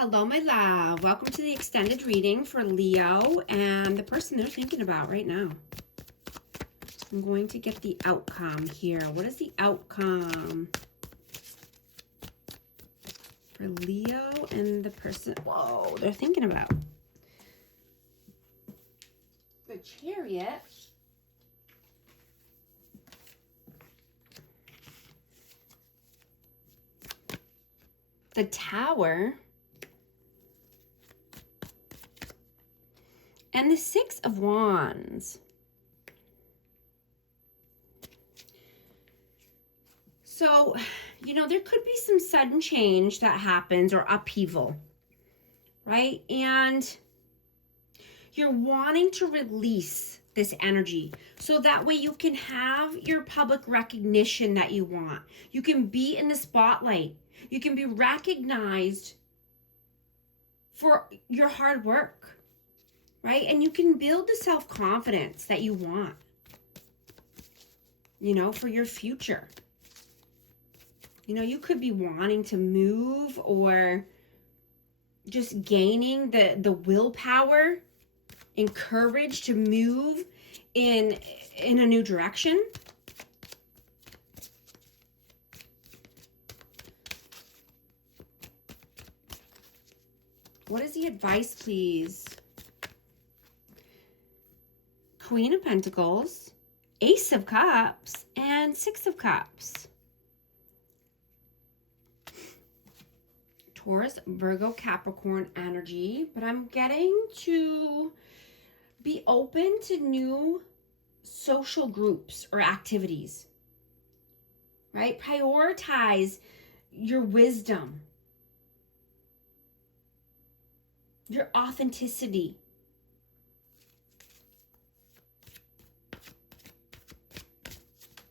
Hello, my love. Welcome to the extended reading for Leo and the person they're thinking about right now. I'm going to get the outcome here. What is the outcome for Leo and the person, whoa, they're thinking about? The Chariot. The Tower. And the Six of Wands. So, you know, there could be some sudden change that happens or upheaval, right? And you're wanting to release this energy so that way you can have your public recognition that you want. You can be in the spotlight. You can be recognized for your hard work. Right? And you can build the self-confidence that you want, you know, for your future. You know, you could be wanting to move or just gaining the willpower and courage to move in a new direction. What is the advice, please? Queen of Pentacles, Ace of Cups, and Six of Cups. Taurus, Virgo, Capricorn energy, but I'm getting to be open to new social groups or activities, right? Prioritize your wisdom, your authenticity.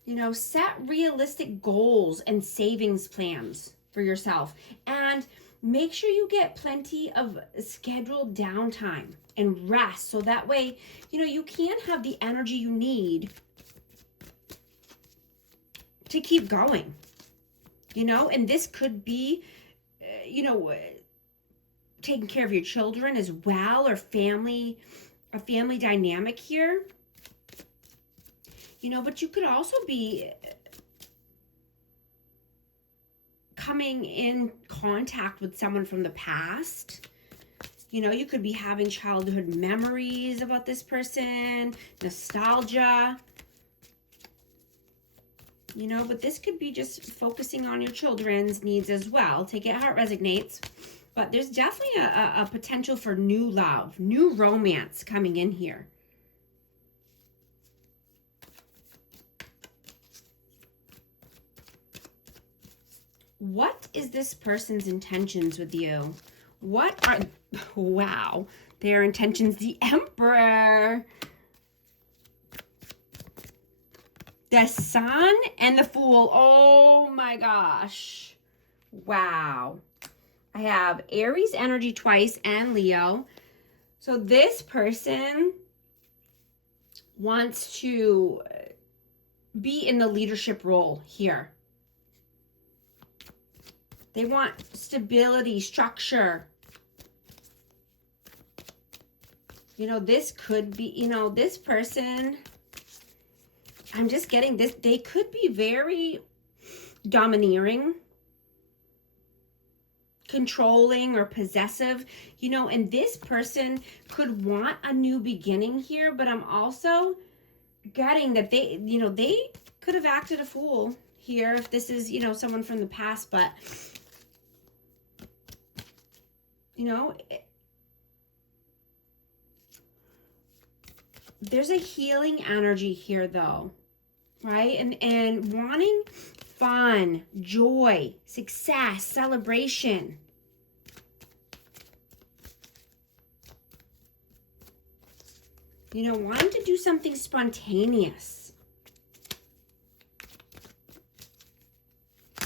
You know, set realistic goals and savings plans for yourself. And make sure you get plenty of scheduled downtime and rest. So that way, you know, you can have the energy you need to keep going. You know, and this could be, you know, taking care of your children as well, or a family dynamic here. You know, but you could also be coming in contact with someone from the past. You know, you could be having childhood memories about this person, nostalgia. You know, but this could be just focusing on your children's needs as well. Take it how it resonates. But there's definitely a potential for new love, new romance coming in here. What is this person's intentions with you? What are, wow, their intentions? The Emperor, the Sun, and the Fool. Oh my gosh. Wow. I have Aries energy twice and Leo. So this person wants to be in the leadership role here. They want stability, structure. You know, this could be, you know, this person, I'm just getting this, they could be very domineering, controlling, or possessive, you know, and this person could want a new beginning here, but I'm also getting that they, you know, they could have acted a fool here if this is, you know, someone from the past, but you know, there's a healing energy here though, right? And wanting fun, joy, success, celebration. You know, wanting to do something spontaneous.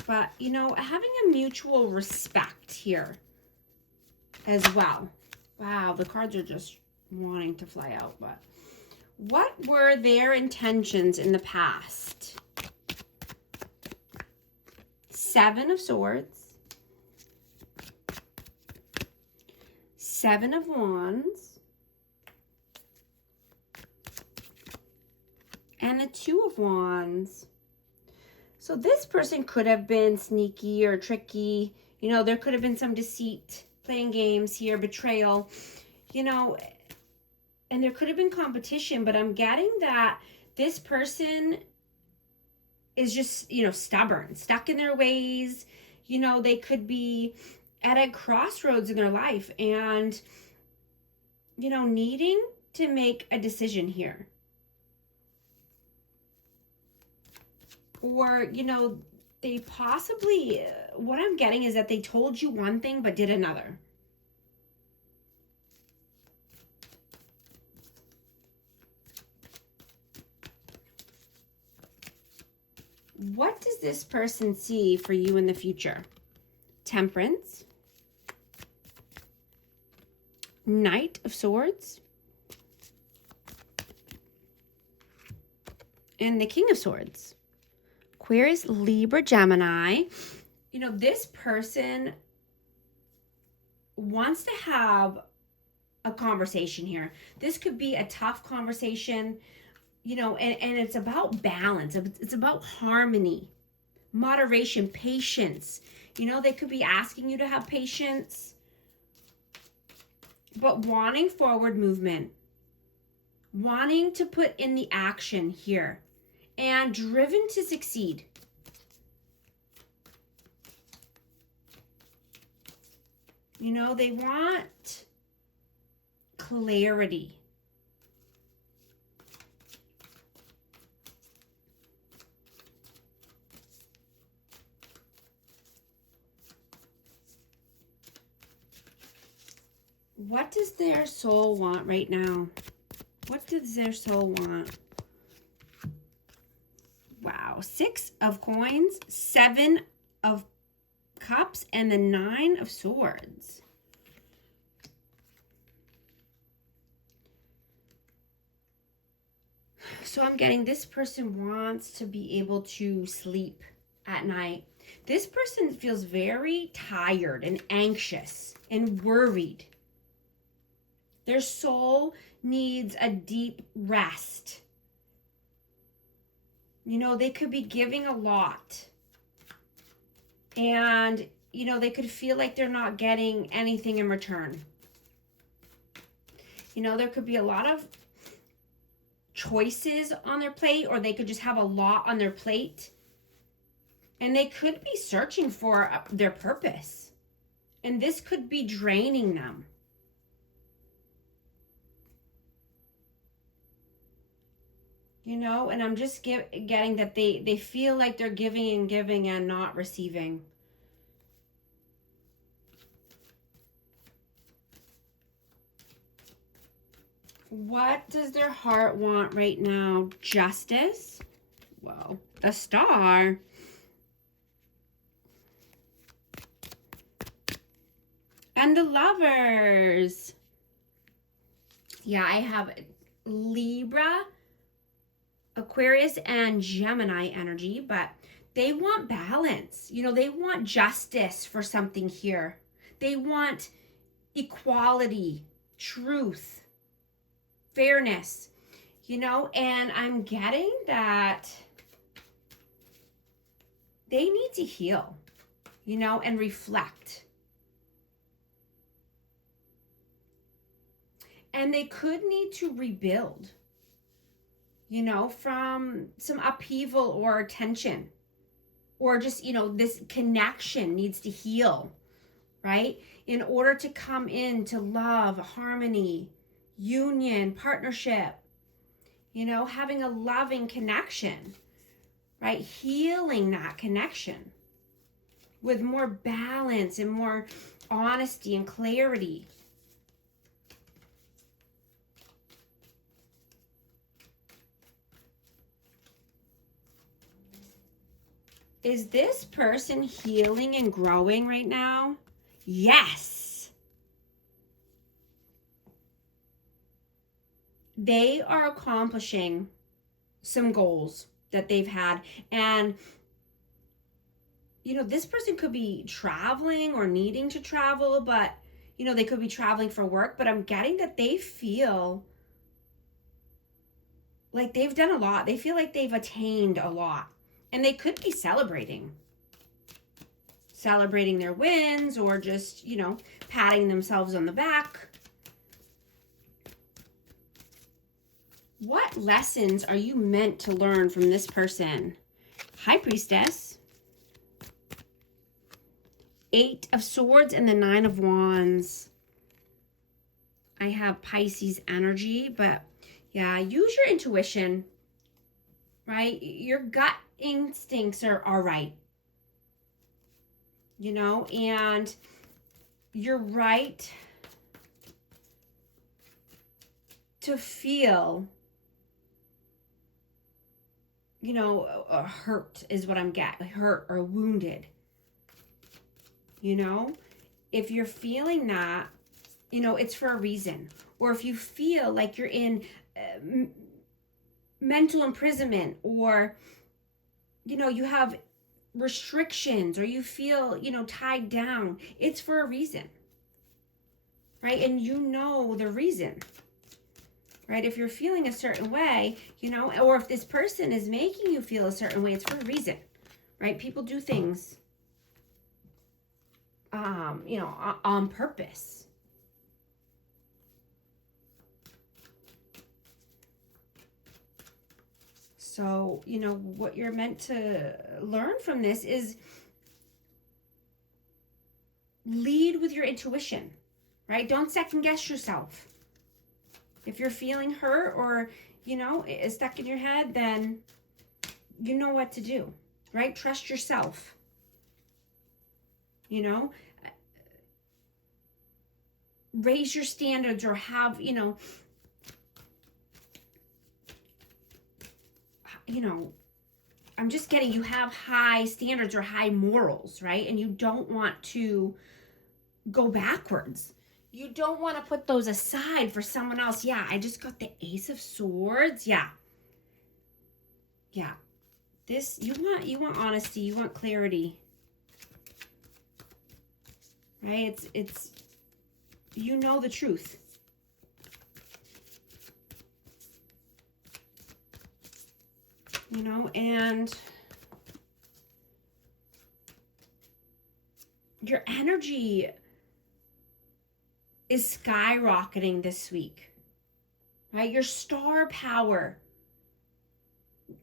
But, you know, having a mutual respect here as well. Wow, the cards are just wanting to fly out. But what were their intentions in the past? Seven of Swords, Seven of Wands, and the Two of Wands. So this person could have been sneaky or tricky. You know, there could have been some deceit, playing games here, betrayal, you know, and there could have been competition, but I'm getting that this person is just, you know, stubborn, stuck in their ways. You know, they could be at a crossroads in their life and, you know, needing to make a decision here. Or, you know, they possibly, what I'm getting is that they told you one thing but did another. What does this person see for you in the future? Temperance, Knight of Swords, and the King of Swords. Aquarius, Libra, Gemini. You know, this person wants to have a conversation here. This could be a tough conversation, you know, and it's about balance. It's about harmony, moderation, patience. You know, they could be asking you to have patience, but wanting forward movement, wanting to put in the action here, and driven to succeed. You know, they want clarity. What does their soul want right now? What does their soul want? Wow, 6 of Coins, 7 of Cups, and the 9 of Swords. So I'm getting this person wants to be able to sleep at night. This person feels very tired and anxious and worried. Their soul needs a deep rest. You know, they could be giving a lot. And, you know, they could feel like they're not getting anything in return. You know, there could be a lot of choices on their plate, or they could just have a lot on their plate. And they could be searching for their purpose. And this could be draining them. You know, and I'm just getting that they feel like they're giving and giving and not receiving. What does their heart want right now? Justice. Whoa, the Star. And the Lovers. Yeah, I have Libra, Aquarius, and Gemini energy, but they want balance. You know, they want justice for something here. They want equality, truth, fairness, you know, and I'm getting that they need to heal, you know, and reflect. And they could need to rebuild, you know, from some upheaval or tension, or just, you know, this connection needs to heal, right? In order to come into love, harmony, union, partnership, you know, having a loving connection, right? Healing that connection with more balance and more honesty and clarity. Is this person healing and growing right now? Yes. They are accomplishing some goals that they've had. And, you know, this person could be traveling or needing to travel, but, they could be traveling for work, but I'm getting that they feel like they've done a lot. They feel like they've attained a lot, and they could be celebrating their wins, or just, patting themselves on the back. What lessons are you meant to learn from this person? High Priestess, 8 of Swords, and the 9 of Wands. I have Pisces energy, but yeah, use your intuition, right? Your gut instincts are right, and you're right to feel, hurt is what I'm getting, hurt or wounded. If you're feeling that, it's for a reason. Or if you feel like you're in mental imprisonment, or, you have restrictions, or you feel, tied down, it's for a reason, right? And the reason, right? If you're feeling a certain way, or if this person is making you feel a certain way, it's for a reason, right? People do things, on purpose. So, what you're meant to learn from this is lead with your intuition, right? Don't second guess yourself. If you're feeling hurt, or, it's stuck in your head, then you know what to do, right? Trust yourself. Raise your standards, or have, I'm just getting, you have high standards or high morals, right? And you don't want to go backwards. You don't want to put those aside for someone else. Yeah, I just got the Ace of Swords. Yeah. This, you want honesty, you want clarity. Right? It's the truth. And your energy is skyrocketing this week, right? Your star power,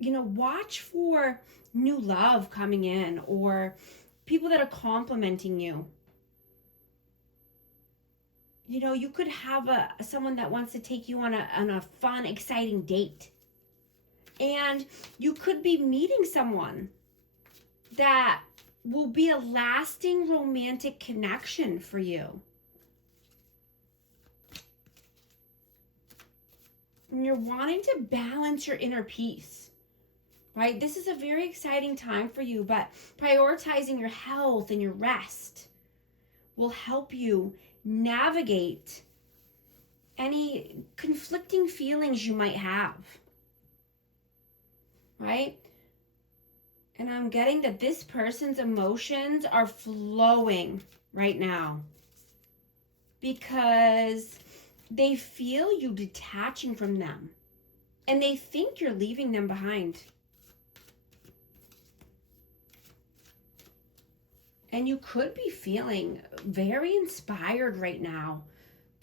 watch for new love coming in, or people that are complimenting you. You could have someone that wants to take you on a fun, exciting date. And you could be meeting someone that will be a lasting romantic connection for you. And you're wanting to balance your inner peace, right? This is a very exciting time for you, but prioritizing your health and your rest will help you navigate any conflicting feelings you might have. Right? And I'm getting that this person's emotions are flowing right now because they feel you detaching from them, and they think you're leaving them behind. And you could be feeling very inspired right now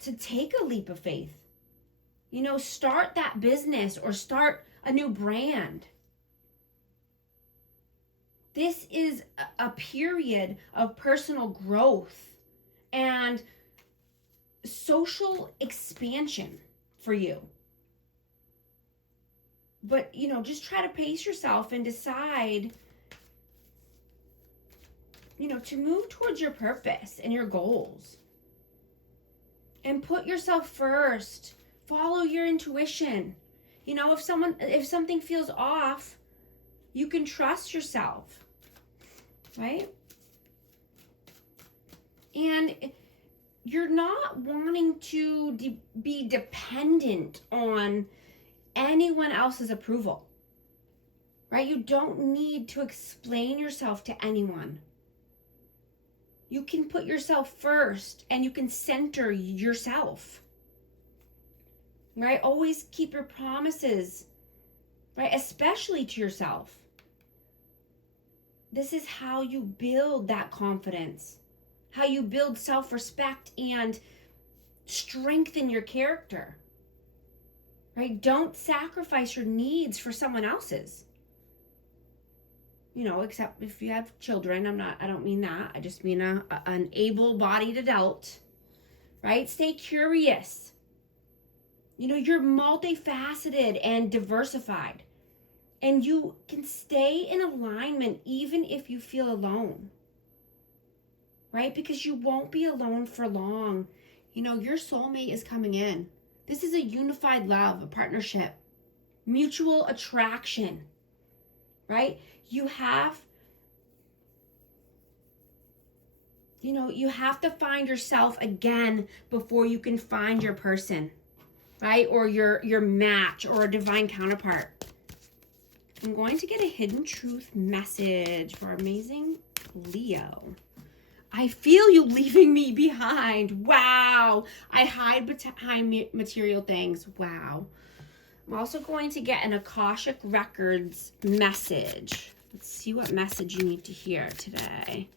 to take a leap of faith. Start that business or start a new brand. This is a period of personal growth and social expansion for you. But, just try to pace yourself and decide, to move towards your purpose and your goals. And put yourself first. Follow your intuition. If something feels off, you can trust yourself, right? And you're not wanting to be dependent on anyone else's approval, right? You don't need to explain yourself to anyone. You can put yourself first and you can center yourself, right? Always keep your promises, right? Especially to yourself. This is how you build that confidence, how you build self-respect and strengthen your character, right? Don't sacrifice your needs for someone else's. You know, except if you have children. I don't mean that. I just mean an able-bodied adult, right? Stay curious. You know, you're multifaceted and diversified. And you can stay in alignment even if you feel alone, right? Because you won't be alone for long. You know, your soulmate is coming in. This is a unified love, a partnership, mutual attraction, right? You have to find yourself again before you can find your person, right? Or your match or a divine counterpart. I'm going to get a hidden truth message for amazing Leo. I feel you leaving me behind. Wow. I hide behind material things. Wow. I'm also going to get an Akashic Records message. Let's see what message you need to hear today.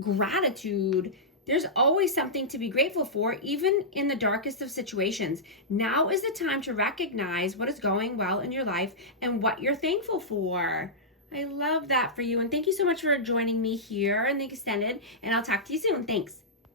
Gratitude. There's always something to be grateful for, even in the darkest of situations. Now is the time to recognize what is going well in your life and what you're thankful for. I love that for you. And thank you so much for joining me here in the extended. And I'll talk to you soon. Thanks.